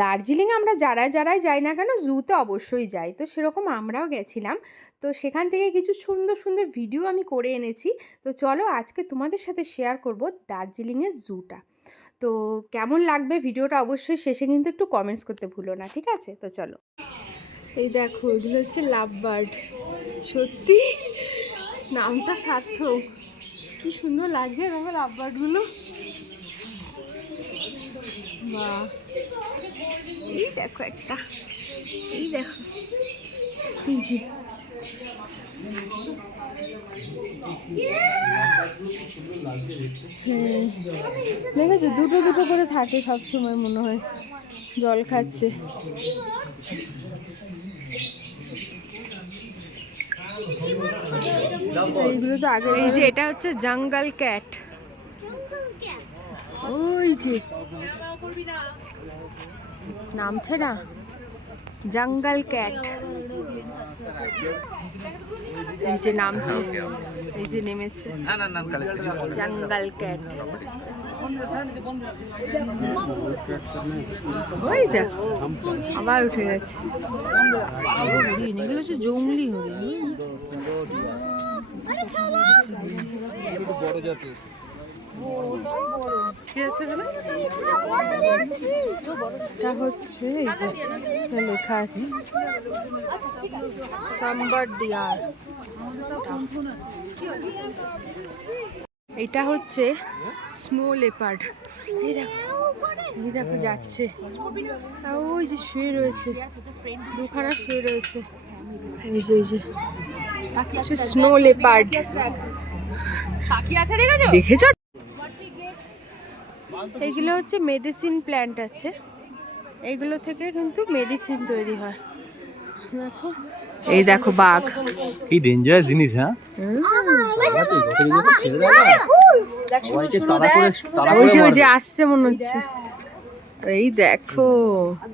দার্জিলিং আমরা যারা যারাই যাই না কেন জুতে অবশ্যই যাই। তো সেরকম আমরাও গেছিলাম। তো সেখান থেকে কিছু সুন্দর সুন্দর ভিডিও আমি করে এনেছি। তো চলো আজকে তোমাদের সাথে শেয়ার করব দার্জিলিংয়ের জুটা। তো কেমন লাগবে ভিডিওটা অবশ্যই শেষে কিন্তু একটু কমেন্টস করতে ভুলো না, ঠিক আছে? তো চলো। এই দেখো, এগুলো হচ্ছে লাভ বার্ড সত্যি? নামটা সার্থক। কি সুন্দর লাগছে দেখো লাভ বার্ডগুলো বাহ এই দেখো একটা, এই দেখো। যে। হ্যাঁ দেখেছ? দুটো দুটো করে থাকে সব সময় মনে হয়। জল খাচ্ছে। এইগুলো তো আগে এই যে এটা হচ্ছে জঙ্গল ক্যাট? ওই যে। নামছে না। জঙ্গল ক্যাট। এই যে নামছে। এই যে নেমেছে। জঙ্গল ক্যাট। ওই দেখো, আবার উঠে গেছে। হরিণ এগুলো জঙ্গলি হরিণ বড় জাতের এটা হচ্ছে এই যে এটা লেখা আছে। সাম্বার ডিয়ার এটা হচ্ছে স্নো লেপার্ড। এই দেখো এই দেখো যাচ্ছে। ওই যে শুয়ে রয়েছে। দুখানা শুয়ে রয়েছে। এই যে এই যে। Snow leopard. দেখেছ? এইগুলো হচ্ছে মেডিসিন প্ল্যান্ট আছে। এইগুলো থেকে কিন্তু মেডিসিন তৈরি হয়। দেখো। এই দেখো বাঘ। কি ডেঞ্জারাস জিনিস হ্যাঁ? করে ওই যে ওই যে আসছে মনে হচ্ছে। এই দেখো।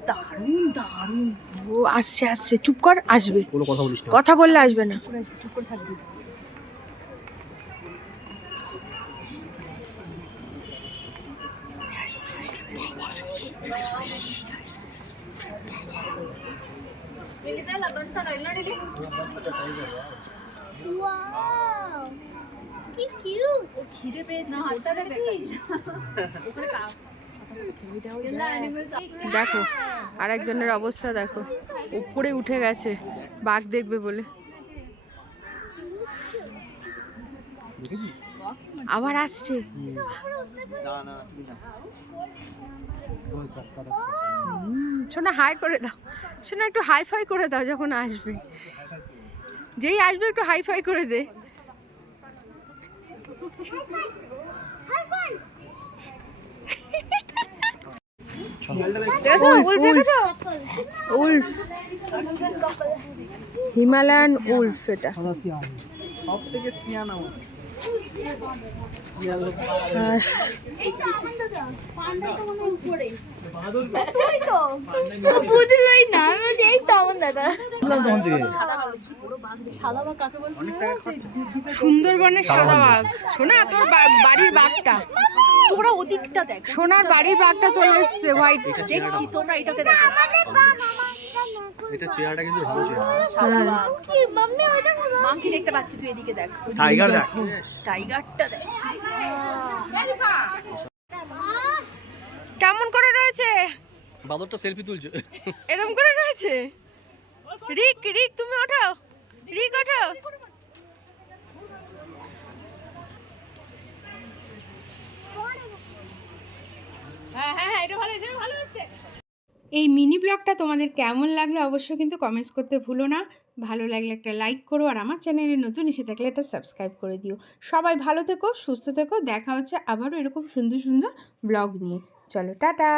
দারুণ দারুণ। ও আসছে আসছে। চুপ কর আসবে। কথা বলিস কথা বললে আসবে না। দেখো আর একজনের অবস্থা দেখো। উপরে উঠে গেছে বাঘ দেখবে বলে। আবার আসছে। শোনা হাই করে দাও। শোনা একটু হাই ফাই করে দাও যখন আসবে। যেই আসবে একটু হাই ফাই করে দে। হিমালয়ান উলফ এটা। সব থেকে সিয়ানা আর বুঝলোই না আমি এই আমার দাদা। সুন্দরবনের সাদা বাঘ। শোনা তোর বা- বাড়ির বাঘটা। তোরা ওদিকটা দেখ। সোনার বাড়ির বাঘটা চলে এসছে হোয়াইট দেখছি তোমরা এটাতে দেখো। এটা চেহারাটা কিন্তু ভালো মাংকি দেখতে পাচ্ছি তুই এদিকে দেখ। টাইগার দেখ। টাইগারটা দেখ। কেমন করে রয়েছে? বাদরটা সেলফি তুলছে। এরকম করে রয়েছে? রিক রিক তুমি ওঠো রিক ওঠাও। হ্যাঁ হ্যাঁ হ্যাঁ এটা ভালো এটা ভালো আছে এই মিনি ব্লগটা তোমাদের কেমন লাগল অবশ্যই কিন্তু কমেন্টস করতে ভুলো না। ভালো লাগলে একটা লাইক করো আর আমার চ্যানেলে নতুন এসে থাকলে একটা সাবস্ক্রাইব করে দিও। সবাই ভালো থেকো, সুস্থ থেকো, দেখা হচ্ছে আবারও এরকম সুন্দর সুন্দর ব্লগ নিয়ে। চলো, টাটা!